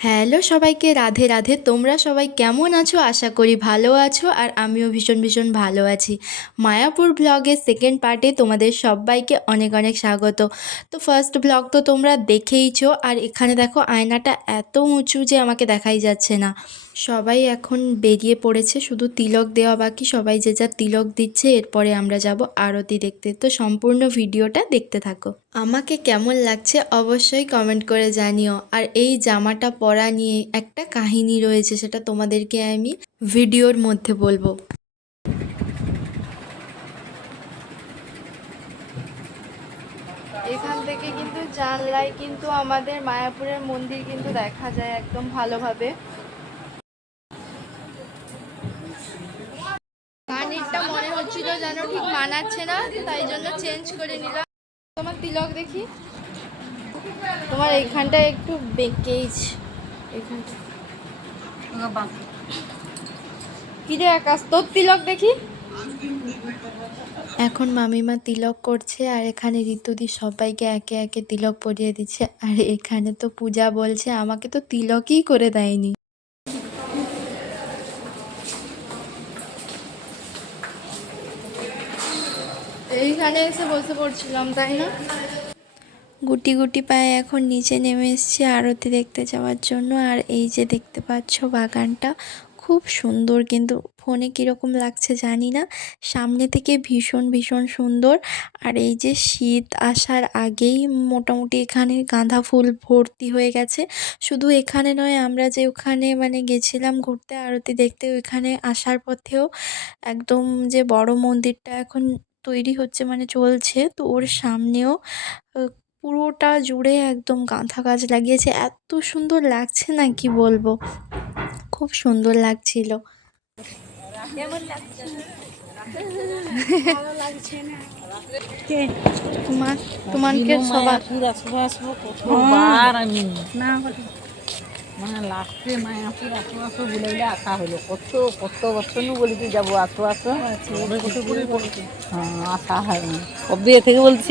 Hello সবাইকে, রাধে রাধে। তোমরা সবাই কেমন আছো? আশা করি ভালো আছো আর আমিও ভীষণ ভীষণ ভালো আছি। মায়াপুর ব্লগের সেকেন্ড পার্টে তোমাদের সবাইকে অনেক অনেক স্বাগত। তো ফার্স্ট ব্লগ তো তোমরা দেখেইছো আর এখানে দেখো আয়নাটা এত উঁচু যে আমাকে দেখাই যাচ্ছে না। সবাই এখন বেরিয়ে পড়েছে, শুধু তিলক দেওয়া বাকি, সবাই যে যা তিলক দিচ্ছে, এরপরে আমরা যাব আরতি দেখতে। তো সম্পূর্ণ ভিডিওটা দেখতে থাকো। আমাকে কেমন লাগছে অবশ্যই কমেন্ট করে জানিও। আর এই জামাটা পরা নিয়ে একটা কাহিনী রয়েছে, সেটা তোমাদেরকে আমি ভিডিওর মধ্যে বলব। এখান থেকে কিন্তু জানলায় কিন্তু আমাদের মায়াপুরের মন্দির কিন্তু দেখা যায় একদম ভালোভাবে। কানেরটা মনে হচ্ছিল যেন ঠিক মানাচ্ছে না, তাই জন্য চেঞ্জ করে নিলাম। তোমার তিলক দেখি। তোমার এইখানটা একটু বেঁকেইছ কিরে আকাশ তোর তিলক দেখি? এখন মামিমা তিলক করছে আর এখানে ঋতুদি সবাইকে একে একে তিলক পরিয়ে দিচ্ছে। আর এখানে তো পূজা বলছে আমাকে তো তিলকই করে দেয়নি। এইখানে এসে বসে পড়ছিলাম তাই না? গুটি গুটি পায়ে এখন নিচে নেমে এসেছি আরতি দেখতে যাওয়ার জন্য। আর এই যে দেখতে পাচ্ছ বাগানটা, খুব সুন্দর কিন্তু। ফোনে কীরকম লাগছে জানি না। সামনে থেকে ভীষণ ভীষণ সুন্দর। আর এই যে শীত আসার আগেই মোটামুটি এখানে গাঁদা ফুল ভর্তি হয়ে গেছে। শুধু এখানে নয়, আমরা যে ওখানে মানে গেছিলাম ঘুরতে, আরতি দেখতে, ওইখানে আসার পথেও একদম যে বড় মন্দিরটা এখন তৈরি হচ্ছে মানে চলছে। তো ওর সামনেও পুরোটা জুড়ে একদম গাঁথা গাছ লাগিয়েছে। এত সুন্দর লাগছে না কি বলব? খুব সুন্দর লাগছিল। তোমার তোমাকে সবার? মায়াপুর আসব আসব মানে লাস্টে মায়াপুর আসব আসব বলে বলে আসা হলো। কত কত বছর নু যাব আসো আসো। হ্যাঁ আসা হয়নি কবে থেকে বলছি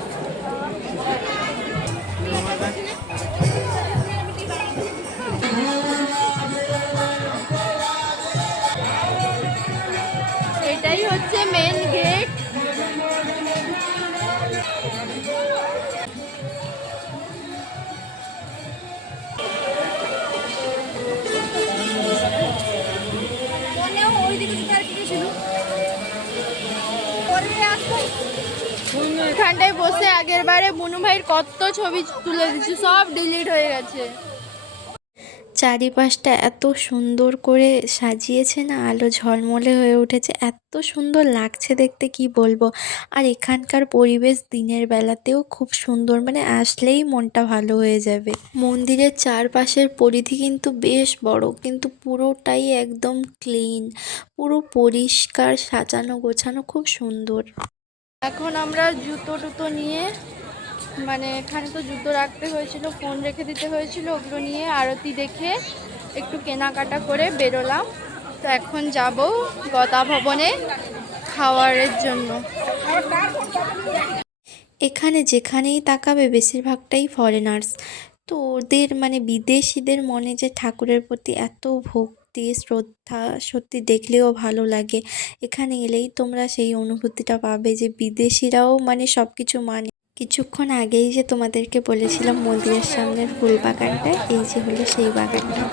এখানটায় বসে আগের বারে বুনু ভাইয়ের কত ছবি তুলে দিচ্ছি সব ডিলিট হয়ে গেছে। চারিপাশটা এত সুন্দর করে সাজিয়েছে না, আলো ঝলমলে হয়ে উঠেছে, এত সুন্দর লাগছে দেখতে, কি বলব? আর এখানকার পরিবেশ দিনের বেলাতেও খুব সুন্দর মানে আসলেই মনটা ভালো হয়ে যাবে। মন্দিরের চারপাশের পরিধি কিন্তু বেশ বড়, কিন্তু পুরোটাই একদম ক্লিন পুরো পরিষ্কার, সাজানো গোছানো খুব সুন্দর। এখন আমরা জুতো টুতো নিয়ে মানে এখানে তো জুতো রাখতে হয়েছিল, ফোন রেখে দিতে হয়েছিল, ওগুলো নিয়ে আরতি দেখে একটু কেনাকাটা করে বেরোলাম। তো এখন যাব গদা ভবনে খাওয়ারের জন্য। এখানে যেখানেই তাকাবে বেশিরভাগটাই ফরেনার্স তো ওদের মানে বিদেশিদের মনে যে ঠাকুরের প্রতি এত ভক্তি শ্রদ্ধা সত্যি দেখলেও ভালো লাগে। এখানে এলেই তোমরা সেই অনুভূতিটা পাবে যে বিদেশিরাও মানে সব কিছু মানে। কিছুক্ষণ আগেই যে তোমাদেরকে বলেছিলাম মন্দিরের সামনের ফুল বাগানটা, এই যে হলো সেই বাগানটা।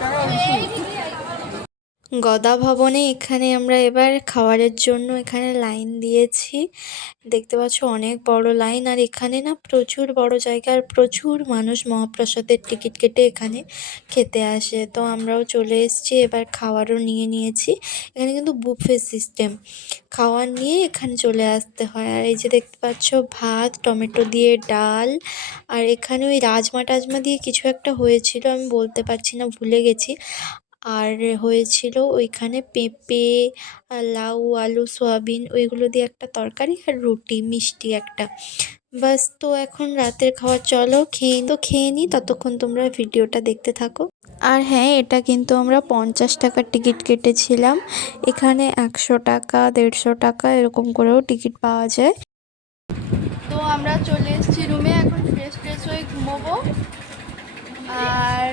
গদা ভবনে এখানে আমরা এবার খাওয়ারের জন্য এখানে লাইন দিয়েছি। দেখতে পাচ্ছ অনেক বড় লাইন। আর এখানে না প্রচুর বড় জায়গা আর প্রচুর মানুষ মহাপ্রসাদের টিকিট কেটে এখানে খেতে আসে। তো আমরাও চলে এসেছি, এবার খাওয়ারও নিয়ে নিয়েছি। এখানে কিন্তু বুফে সিস্টেম। খাওয়ার নিয়ে এখানে চলে আসতে হয়। আর এই যে দেখতে পাচ্ছ ভাত, টমেটো দিয়ে ডাল। আর এখানে ওই রাজমা টাজমা দিয়ে কিছু একটা হয়েছিল, আমি বলতে পারছি না, ভুলে গেছি। আর হয়েছিল ওইখানে পেঁপে লাউ, আলু, সয়াবিন ওইগুলো দিয়ে একটা তরকারি আর রুটি, মিষ্টি একটা। বাস তো এখন রাতের খাওয়া, চলো খেয়ে তো খেয়ে নিই ততক্ষণ তোমরা ভিডিওটা দেখতে থাকো। আর হ্যাঁ এটা কিন্তু আমরা পঞ্চাশ টাকার টিকিট কেটেছিলাম। এখানে একশো টাকা, দেড়শো টাকা এরকম করেও টিকিট পাওয়া যায়। তো আমরা চলে এসেছি রুমে, এখন ফ্রেশ ফ্রেশ হয়ে ঘুমোবো। আর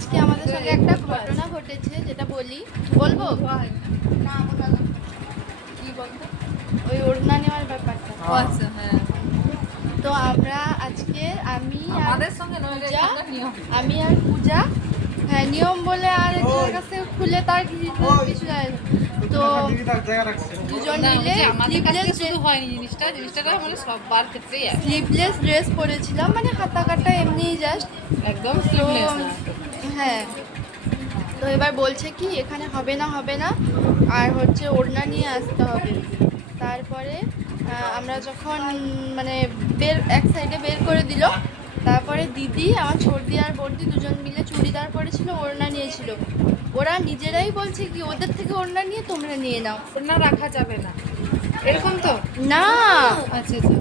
আজকে আমাদের সঙ্গে একটা ঘটনা ঘটেছে যেটা বলি। বলব? না কি বলতো ওই ওড়না নেওয়ার ব্যাপারটা। আচ্ছা হ্যাঁ। তো আমরা আজকে আমি আর আমাদের সঙ্গে। আমি আর পূজা হ্যাঁ নিয়ম বলে আর একজনের কাছে খুলে তার কিছু তো দুজন মিলে আমাদের কাছে হয়নি জিনিসটা জিনিসটা মানে সবার ক্ষেত্রেই স্লিভলেস ড্রেস পরেছিলাম মানে হাতা কাটা এমনি জাস্ট একদম। হ্যাঁ। তো এবার বলছে কি, এখানে হবে না হবে না, আর হচ্ছে ওড়না নিয়ে আসতে হবে। তারপরে আমরা যখন মানে বের, এক সাইডে বের করে দিল, তারপরে দিদি, আমার ছর্দি আর বর্দি দুজন মিলে চুড়িদার পরেছিল, ওড়না নিয়েছিল। ওরা নিজেরাই বলছে কি, ওদের থেকে ওড়না নিয়ে তোমরা নিয়ে নাও। ওড়না রাখা যাবে না। এরকম তো? না। আচ্ছা আচ্ছা।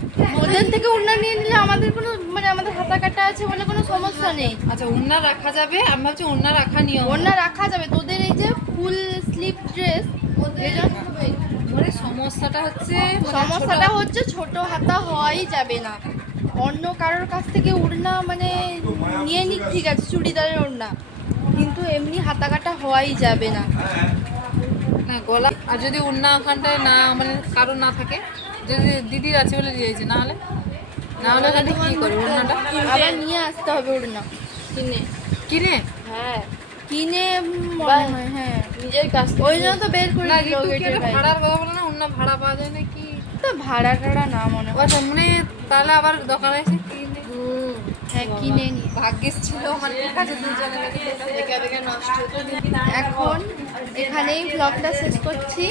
ওদের থেকে ওড়না নিয়ে নিলে আমাদের কোনো মানে আমাদের হাতা কাটা আছে বলে কোনো সমস্যা নেই। আচ্ছা ওড়না রাখা যাবে? আমি ভাবছি ওড়না রাখা নিয়ম ওড়না রাখা যাবে। তোদের এই যে ফুল স্লিভ ড্রেস মানে সমস্যাটা হচ্ছে সমস্যাটা হচ্ছে ছোট হাতা হওয়াই যাবে না। অন্য কারোর কাছ থেকে উড়না মানে নিয়ে নিক ঠিক আছে চুড়িদারের ওড়না। কিন্তু এমনি হাতা কাটা হওয়াই যাবে না। না গলা। আর যদি ওড়না ওখানটায় না মানে কারও না থাকে যদি দিদির আছে বলে দিয়েছে না হলে না হলে ওখানে কি করে ওড়নাটা আবার নিয়ে আসতে হবে ওড়না কিনে। কিনে? হ্যাঁ। কিনে হ্যাঁ নিজের কাছ ওই জন্য তো বের করে না কি ভাড়ার কথা বলে না ওড়না ভাড়া পাওয়া যায় নাকি? তো ভাড়া টাড়া না মনে হয়। আচ্ছা মানে তাহলে আবার দোকানে এসে কিনে? হ্যাঁ কিনে নি। ভাগ্যিস ছিল মানে ঠিক আছে দুজনে এখন এখানেই ব্লগটা শেষ করছি।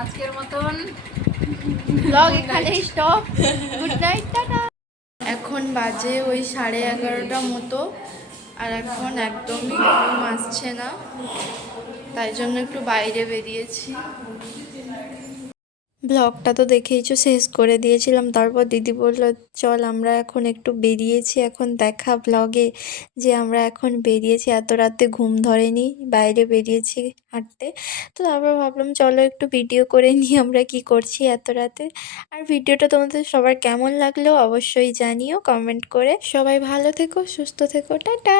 আজকের মতন ব্লগ এখানেই স্টপ গুড নাইট টাটা। এখন বাজে ওই সাড়ে এগারোটা মতো, আর এখন একদমই ঘুম আসছে না, তাই জন্য একটু বাইরে বেরিয়েছি। ব্লগটা তো দেখেইছো শেষ করে দিয়েছিলাম। তারপর দিদি বলল, চল, আমরা এখন একটু বেরিয়েছি। এখন দেখা ব্লগে যে আমরা এখন বেরিয়েছি। এত রাতে ঘুম ধরেনি, বাইরে বেরিয়েছি হাঁটতে। তো তারপর ভাবলাম, চলো একটু ভিডিও করে নিই আমরা কি করছি এত রাতে। আর ভিডিওটা তোমাদের সবার কেমন লাগল অবশ্যই জানিও, কমেন্ট করে। সবাই ভালো থেকো, সুস্থ থেকো। টাটা!